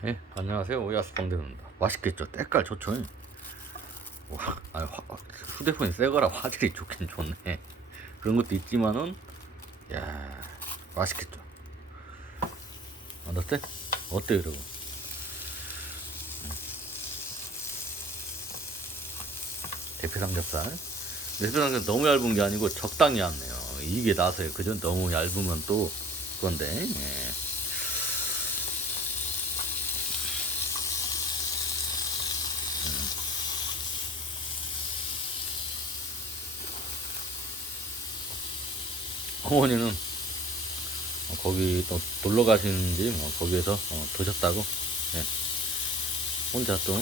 네, 안녕하세요. 오야스방대입니다. 맛있겠죠? 때깔 좋죠? 와, 아니, 화, 휴대폰이 새 거라 화질이 좋긴 좋네. 그런 것도 있지만은, 야 맛있겠죠? 안 어때? 어때, 여러분? 음. 대패 삼겹살. 대패 삼겹살 너무 얇은 게 아니고 적당히 얇네요. 이게 나서요. 그죠? 너무 얇으면 또 그건데. 예. 어머니는 거기 또 놀러 가시는지 뭐 거기에서 어, 드셨다고 예. 혼자 또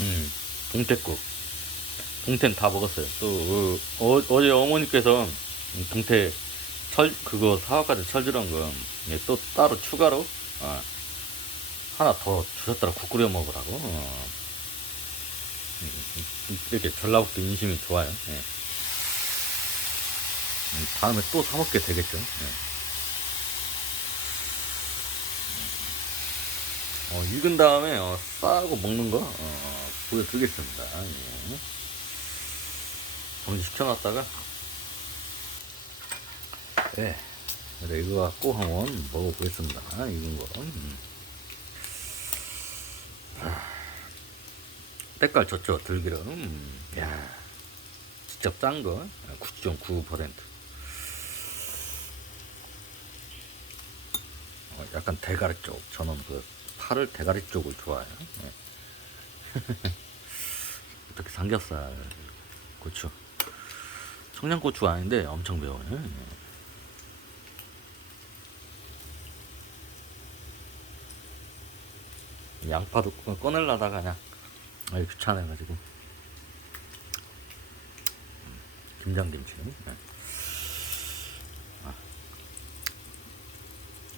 음, 동태국. 동태는 다 먹었어요. 또, 어, 어, 제 어머니께서 동태 철, 그거 사와가지고 철들한 거, 예, 또 따로 추가로, 어, 하나 더 주셨더라. 국 끓여 먹으라고. 어. 음, 음, 이렇게 전라북도 인심이 좋아요. 예. 음, 다음에 또 사먹게 되겠죠. 예. 어, 익은 다음에 어, 싸고 먹는 거 어, 보여드리겠습니다. 예. 정지 시켜놨다가 예, 그래 이거 갖고 한번 먹어보겠습니다. 익은 거. 음. 아, 때깔 좋죠, 들기름. 음. 야, 직접 짠 거, 9.9%. 어, 약간 대가리 쪽, 저는 그 팔을 대가리 쪽을 좋아해요. 예. 이렇게 삼겹살, 고추. 청양고추 아닌데 엄청 매워요. 예. 양파도 꺼- 꺼내려다가 그냥 아이 귀찮아가지고 김장김치 예. 아.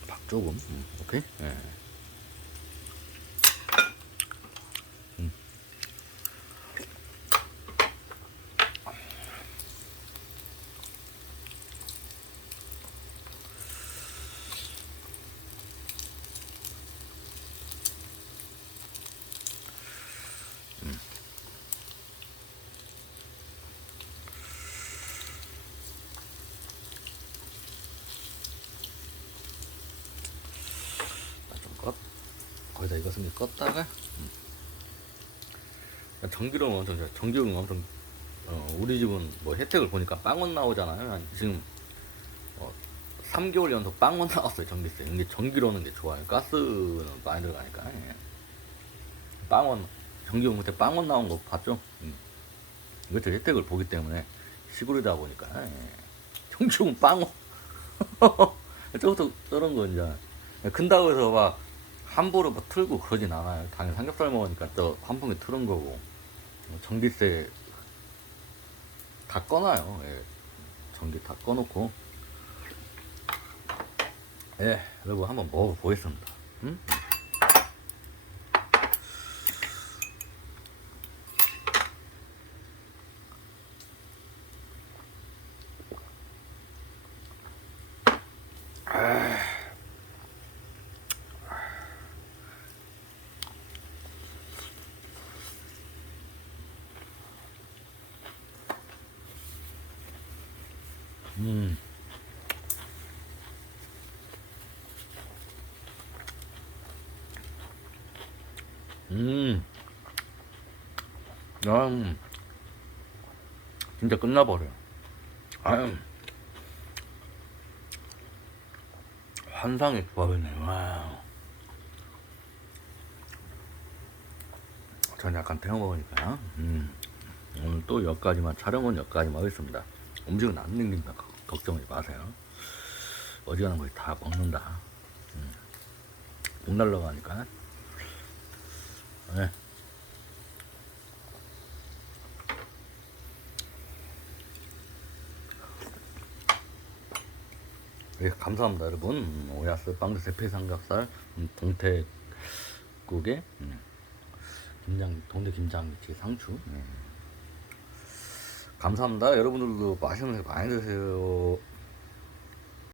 밥 조금 음, 오케이 예. 음. 좀 껐, 거의 다 익었으니 껐다가 음. 전기료는 엄청. 전기료는 엄청 어, 우리 집은 뭐 혜택을 보니까 빵원 나오잖아요. 한 지금 어, 3개월 연속 빵원 나왔어요 전기세. 근데 전기료는 게 좋아요. 가스는 많이 들어가니까 예. 빵원 전기료 밑에 빵원 나온 거 봤죠? 음. 이것도 혜택을 보기 때문에 시골이다 보니까 예. 전기료는 빵원 저것도 저런 거 이제 근다고 해서 막 함부로 뭐 틀고 그러진 않아요. 당연히 삼겹살 먹으니까 또 환풍기 틀은 거고 뭐 전기세 다 꺼놔요. 예. 전기 다 꺼놓고 예, 여러분 한번 먹어보겠습니다. 음? 음. 음. 아, 음. 진짜 끝나버려요. 아유. 환상의 조합이네. 와. 전 약간 태워 먹으니까. 음. 오늘 또 여기까지만 촬영은 여기까지만 하겠습니다. 음식은 안 남긴다. 걱- 걱정하지 마세요. 어지간한 거 다 먹는다. 음. 목 날라가니까. 네. 예, 감사합니다 여러분 음, 오야스 빵드 대패 삼겹살 음, 동태국에 음, 김장 동태 김장찌개 상추 음. 감사합니다 여러분들도 맛있는 거 많이 드세요